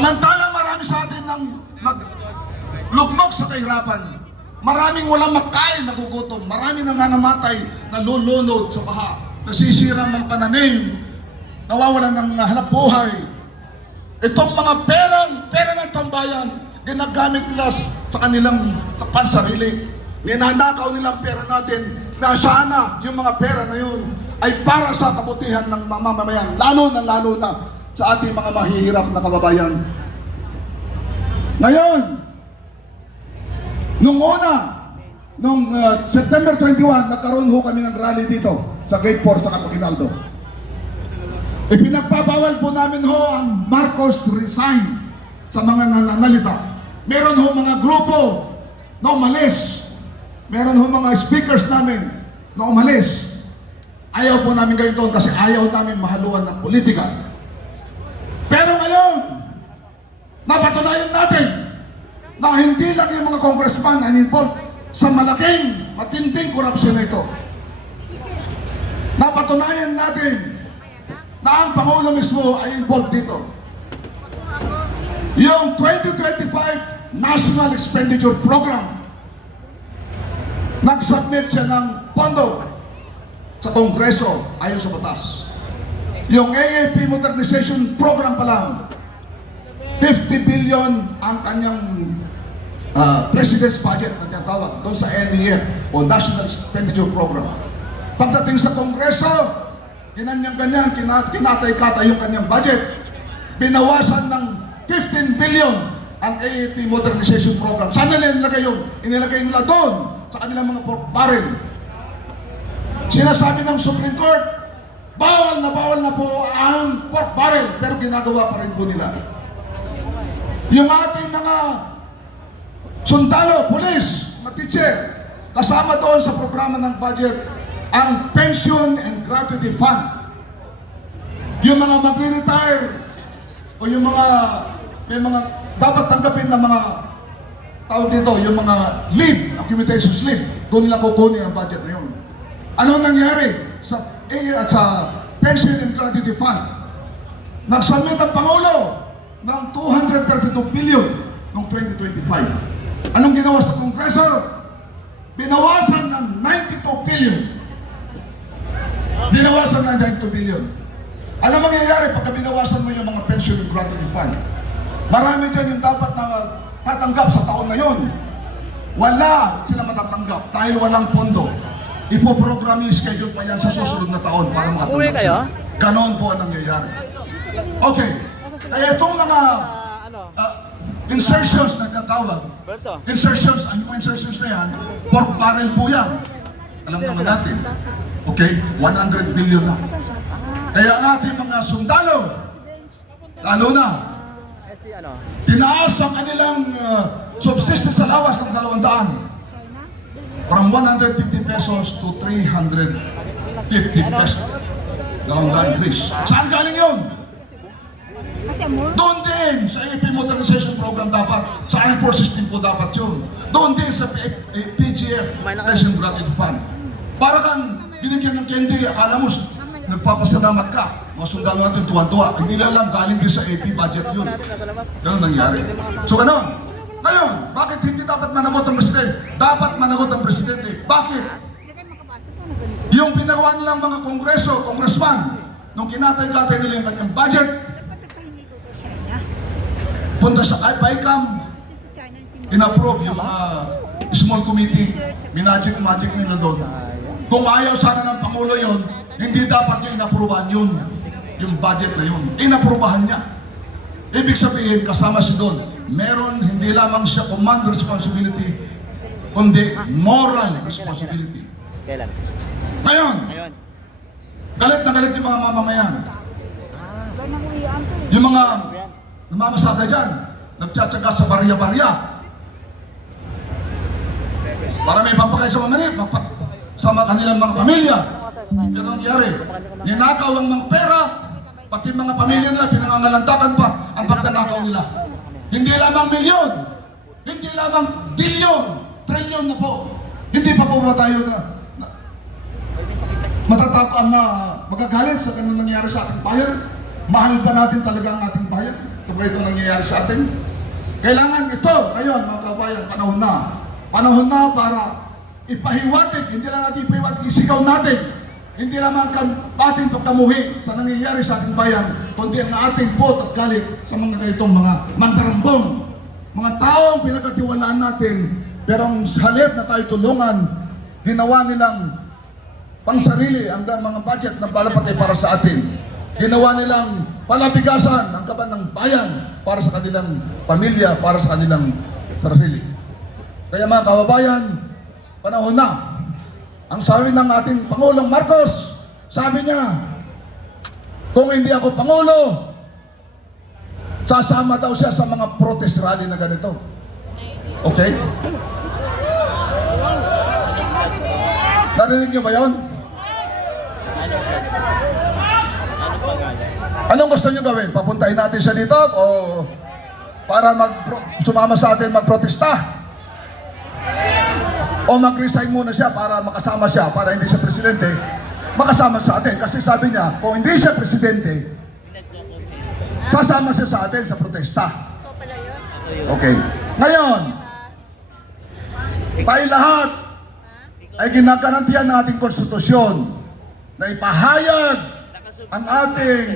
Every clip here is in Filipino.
Samantala marami sa atin nang naglugmok sa kahirapan. Maraming walang makain, nagugutom. Maraming nangangamatay, nalulunod sa baha. Nasisira ng pananim, nawawalan ng hanap buhay. Itong mga pera ng tambayan, ginagamit nila sa kanilang pansarili. Ninanakaw nilang pera natin na sana yung mga pera na yun ay para sa kabutihan ng mamamayan, lalo na sa ating mga mahihirap na kababayan. Ngayon, nung September 21, nagkaroon ho kami ng rally dito sa Gate 4 sa Campoquinaldo. Ipinagpabawal po namin ho ang Marcos resign sa mga nananalita. Meron ho mga grupo na umalis. Meron ho mga speakers namin na umalis. Ayaw po namin ganito kasi ayaw namin mahaluan ng politika. Pero ngayon, napatunayan natin na hindi lang yung mga congressman ang involved sa malaking, matinding korupsyon na ito. Napatunayan natin na ang Pangulo mismo ay involved dito. Yung 2025 National Expenditure Program, nag-submit siya ng pondo sa Kongreso ayon sa batas. Yung AAP Modernization Program pa lang, 50 billion ang kanyang President's budget na tinatawag doon sa NEF o National Expenditure Program. Pagdating sa Kongreso, ganyan, kinatay-katay yung kanyang budget. Binawasan ng 15 billion ang AAP Modernization Program. Saan nila nilagay yun? Inilagay nila doon sa kanilang mga pork barrel. Sinasabi ng Supreme Court, bawal na po ang pork barrel, pero ginagawa pa rin po nila. Yung ating mga sundalo, pulis, mga teacher, kasama doon sa programa ng budget, ang Pension and Gratuity Fund. Yung mga mag-retire o yung mga may mga dapat tanggapin na mga tawag dito, yung mga leave, accumulation leave, doon nila kukunin ang budget na yun. Ano nangyari sa Pension and Gratuity Fund? Nagsubmit ang Pangulo ng 232 billion noong 2025. Anong ginawa sa Kongreso? Binawasan ng 92 billion. Binawasan ng 92 billion. Ano mangyayari pagka binawasan mo yung mga Pension and Gratuity Fund? Marami dyan yung dapat na tatanggap sa taon na yun. Wala sila matatanggap dahil walang pondo. Ipoprogram yung schedule pa yan sa susunod na taon para makatanggap sila. Ganon po ang nangyayari. Okay. Kaya itong mga insertions na tinatawag, insertions, ano yung insertions na yan? Pork barrel po yan. Alam naman natin. Okay? 100 billion na. Kaya ang ating mga sundalo, lalo na, tinaas ang kanilang subsistence allowance ng 200. From 150 pesos to 350 pesos. 200 increase. Saan galing yun? Doon din sa AP Modernization Program dapat. Sa Armed Forces din po dapat yun. Doon din sa PGF, Pension Gratuity Fund. Para kang binigyan ng candy, akala mo nagpapasalamat ka. Mga sundalo natin tuwan-tuwa. Hindi nila alam, galing din sa AP budget yun. Ganun nangyari. So ganun. Ngayon, bakit hindi dapat managot ang Presidente? Dapat managot ang Presidente. Bakit? Yung pinagawa nilang mga kongreso, congressman, nung kinatay-katay nila yung kanyang budget, punta sa PICAM, in-approve yung mga small committee, magic nila doon. Kung ayaw sana ng Pangulo yun, hindi dapat yung in-approvehan yun, yung budget na yun. In-approvehan niya. Ibig sabihin, kasama siya doon. Meron, hindi lamang siya command responsibility, kundi moral responsibility. Kailan? Ngayon, galit na galit yung mga mamamayan. Yung mga namamasada dyan, nagtsatsaga sa barya-barya. Para may pampakain sa mga manip, sa kanilang mga pamilya. Yan ang nangyari. Ninakaw ang mga pera, pati mga pamilya nila, pinangangalandakan pa ang pagdanakaw nila. Hindi lamang milyon, hindi lamang bilyon, trilyon na po. Hindi pa po ba tayo na magagalit sa ganun nangyari sa ating bayan? Mahal ba natin talaga ang ating bayan? Ito ba ito nangyayari sa atin? Kailangan ito, ngayon mga kabayan, panahon na. Panahon na para ipahiwatig, hindi lang natin ipahiwatig, isigaw natin. Hindi lamang ating pagkamuhi sa nangyayari sa ating bayan, kundi ang ating pot at galit sa mga ganitong mga mandarambong. Mga taong pinagkatiwalaan natin, pero ang halip na tayo tulungan, ginawa nilang pangsarili ang mga budget ng palapatay para sa atin. Ginawa nilang palabigasan ang kaban ng bayan para sa kanilang pamilya, para sa kanilang sarili. Kaya mga kababayan, panahon na. Ang sabi ng ating Pangulong Marcos, sabi niya, kung hindi ako Pangulo, sasama daw siya sa mga protest rally na ganito. Okay? Narinig niyo ba yun? Anong gusto niyo gawin? Papuntahin natin siya dito o para sumama sa atin magprotesta? O mag-resign muna siya para makasama siya, para hindi siya presidente, makasama sa atin. Kasi sabi niya, kung hindi siya presidente, sasama siya sa atin sa protesta. Okay. Ngayon, tayo lahat ay ginagarantiyan ng ating konstitusyon na ipahayag ang ating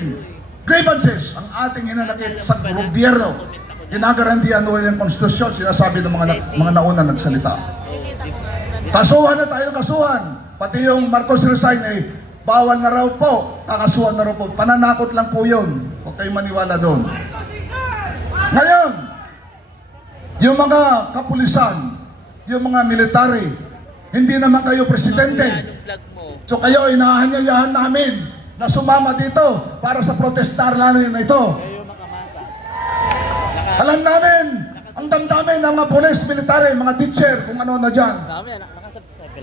grievances, ang ating hinanakit sa gobyerno. Ginagarantiyan ng konstitusyon, sinasabi ng mga nauna nagsalita. Kasuhan na tayo, kasuhan. Pati yung Marcos resign ay bawal na raw po, kakasuhan na raw po. Pananakot lang po yun. Huwag kayong maniwala doon. Ngayon, yung mga kapulisan, yung mga military, hindi naman kayo presidente. So kayo, inahanyayahan namin na sumama dito para sa protestar namin na ito. Alam namin, ang damdamin ng mga police, military, mga teacher, kung ano na dyan.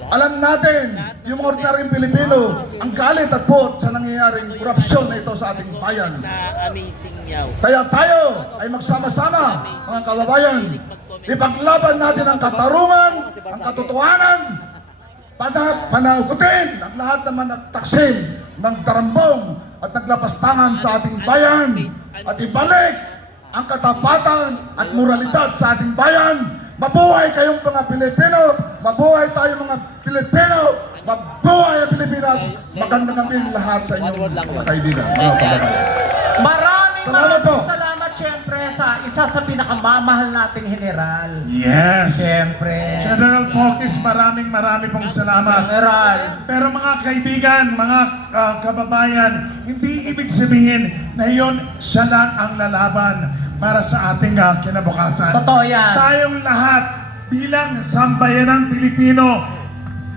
Alam natin, yung mga ordinaryong Pilipino, ang galit at pot sa nangyayaring korupsyon na ito sa ating bayan. Kaya tayo ay magsama-sama, mga kababayan. Ipaglaban natin ang katarungan, ang katotohanan, panagutin ang lahat naman nagtaksin ng darambong at naglapastangan sa ating bayan at ibalik ang katapatan at moralidad sa ating bayan. Mabuhay kayong mga Pilipino, mabuhay tayo mga Pilipino, mabuhay ang Pilipinas. Magandang gabi lahat sa inyong mga kaibigan, mga kababayan. Maraming po. salamat syempre sa isa sa pinakamamahal nating general. Yes. Syempre. General Pokis, maraming pong salamat. General. Pero mga kaibigan, mga kababayan, hindi ibig sabihin na yon siya lang ang lalaban para sa ating kinabukasan. Totoo yan. Tayong lahat bilang sambayanang Pilipino,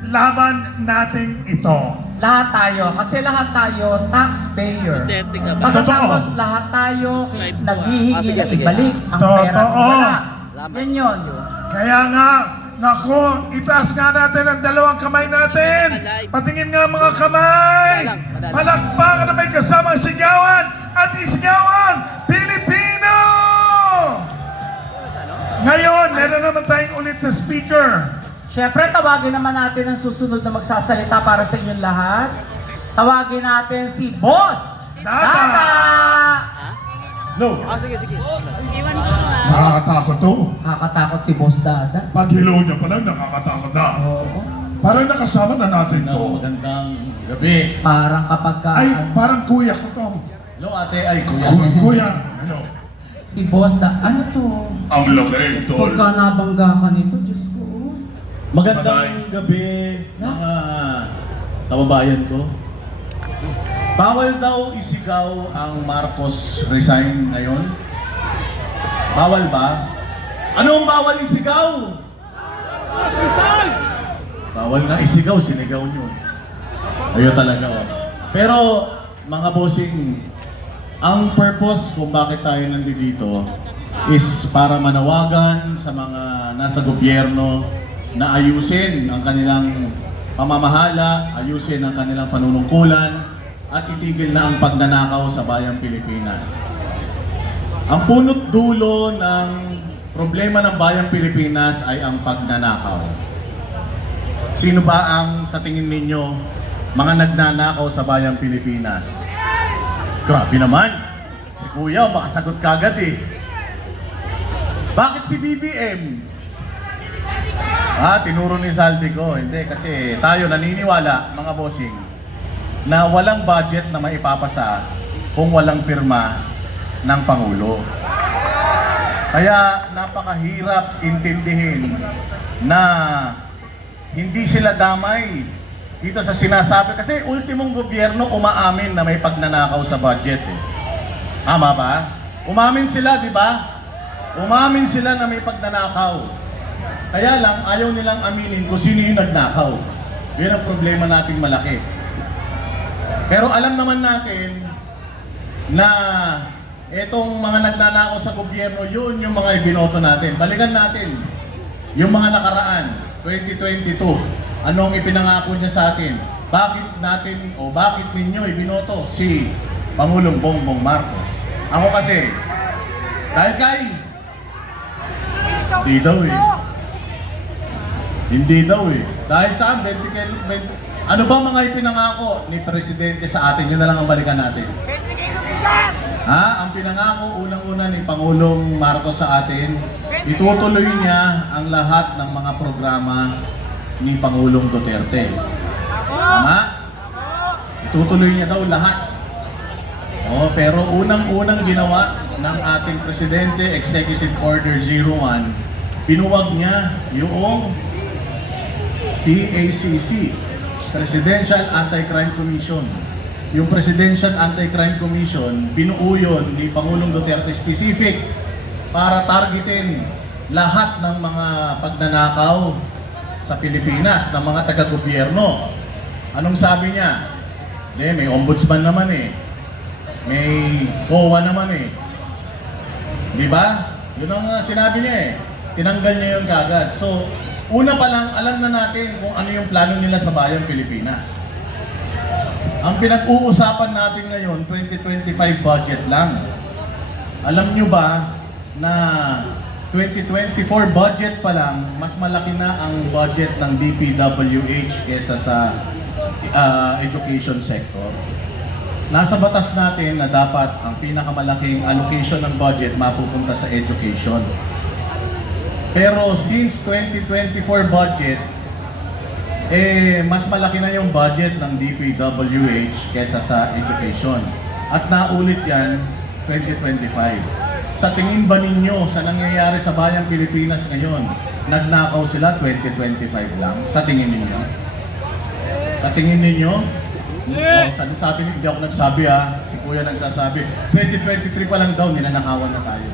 laban natin ito. Lahat tayo. Kasi lahat tayo taxpayer. Pagkatapos lahat tayo naghihingi na ibalik ang pera ng wala. Yan yun. Kaya nga, naku, itaas nga natin ang dalawang kamay natin. Patingin nga mga kamay. Palakpakan na may kasamang sigawan at isigawan, Pilipino! Ngayon, meron naman tayong ulit na speaker. Syempre, tawagin naman natin ang susunod na magsasalita para sa inyong lahat. Tawagin natin si Boss Dada! No. Sige. Nakakatakot to. Nakakatakot si Boss Dada. Pag hello niya pa lang, nakakatakot na. Oo. Parang nakasama na natin to. Magandang gabi. Parang kapag ka... Ay, parang kuya ko to. Hello ate, ay kuya. Kuya, hello. Si Boss Dada, ano to? Ang laki, tol. Pagka nabangga ka nito, Diyos ko. Magandang gabi mga kababayan ko. Bawal daw isigaw ang Marcos resign ngayon. Bawal ba? Anong bawal isigaw? Bawal nga isigaw, sinigaw nyo. Ayun talaga oh. Pero mga bossing, ang purpose kung bakit tayo nandito is para manawagan sa mga nasa gobyerno na ayusin ang kanilang pamamahala, ayusin ang kanilang panunungkulan, at itigil na ang pagnanakaw sa bayang Pilipinas. Ang punot dulo ng problema ng bayang Pilipinas ay ang pagnanakaw. Sino ba ang sa tingin ninyo mga nagnanakaw sa bayang Pilipinas? Grabe naman! Si Kuya, makasagot kagad eh. Bakit si BBM? Tinuro ni Zaldico. Hindi, kasi tayo naniniwala, mga bossing, na walang budget na maipapasa kung walang pirma ng Pangulo. Kaya napakahirap intindihin na hindi sila damay dito sa sinasabi. Kasi ultimong gobyerno umaamin na may pagnanakaw sa budget eh. Tama ba? Umamin sila, di ba? Umamin sila na may pagnanakaw. Kaya lang, ayaw nilang aminin kung sino yung nagnakaw. Yun ang problema nating malaki. Pero alam naman natin na etong mga nagnanakaw sa gobyerno, yun yung mga ibinoto natin. Balikan natin yung mga nakaraan, 2022. Anong ipinangako niya sa atin? Bakit natin o bakit ninyo ibinoto si Pangulong Bongbong Marcos? Ako kasi, dahil kay hindi daw eh. Hindi daw eh. Dahil saan? Ano ba mga ipinangako ni Presidente sa atin? Yun na lang ang balikan natin. Ang pinangako unang-una ni Pangulong Marcos sa atin, itutuloy niya ang lahat ng mga programa ni Pangulong Duterte. Tama? Itutuloy niya daw lahat. Pero unang-unang ginawa ng ating Presidente, Executive Order 01, binuwag niya yung PACC, Presidential Anti-Crime Commission. Yung Presidential Anti-Crime Commission, binuo yun ni Pangulong Duterte specific para targetin lahat ng mga pagnanakaw sa Pilipinas, ng mga taga-gobyerno. Anong sabi niya? May ombudsman naman eh. May COA naman eh. Di ba? Yun ang sinabi niya eh. Tinanggal niya yun kagad. So, una pa lang, alam na natin kung ano yung plano nila sa bayang Pilipinas. Ang pinag-uusapan natin ngayon, 2025 budget lang. Alam nyo ba na 2024 budget pa lang, mas malaki na ang budget ng DPWH kesa sa education sector? Nasa batas natin na dapat ang pinakamalaking allocation ng budget mapupunta sa education. Pero since 2024 budget, mas malaki na yung budget ng DPWH kesa sa education. At naulit yan 2025. Sa tingin ba ninyo sa nangyayari sa bayang Pilipinas ngayon, nagnakaw sila 2025 lang? Sa tingin ninyo? Sa tingin ninyo? Sabi niyo, hindi ako nagsabi si Kuya nagsasabi. 2023 pa lang daw, ninanakawan na tayo.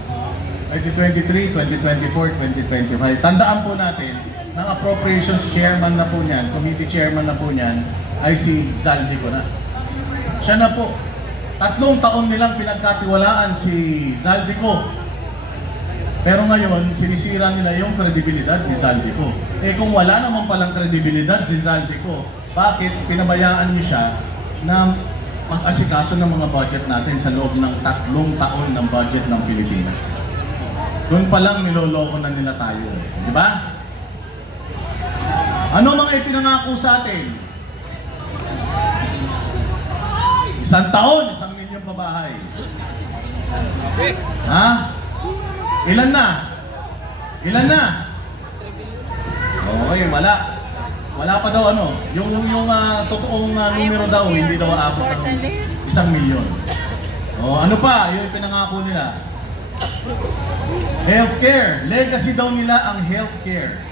2023, 2024, 2025. Tandaan po natin, ng appropriations chairman na po niyan, committee chairman na po niyan, ay si Zaldico na. Siya na po. 3 taon nilang pinagkatiwalaan si Zaldico. Pero ngayon, sinisira nila yung kredibilidad ni Zaldico. Kung wala naman palang kredibilidad si Zaldico, bakit pinabayaan niyo siya na mag-asikaso ng mga budget natin sa loob ng 3 taon ng budget ng Pilipinas? Doon pa lang niloloko na nila tayo. Di ba? Ano mga ipinangako sa atin? 1 taon, 1 milyong pabahay. Ilan na? Ilan na? Okay, wala. Wala pa daw yung totoong numero daw, hindi daw aabot ng 1 milyon. Ano pa? Yung pinangako nila. Healthcare. Legacy daw nila ang healthcare.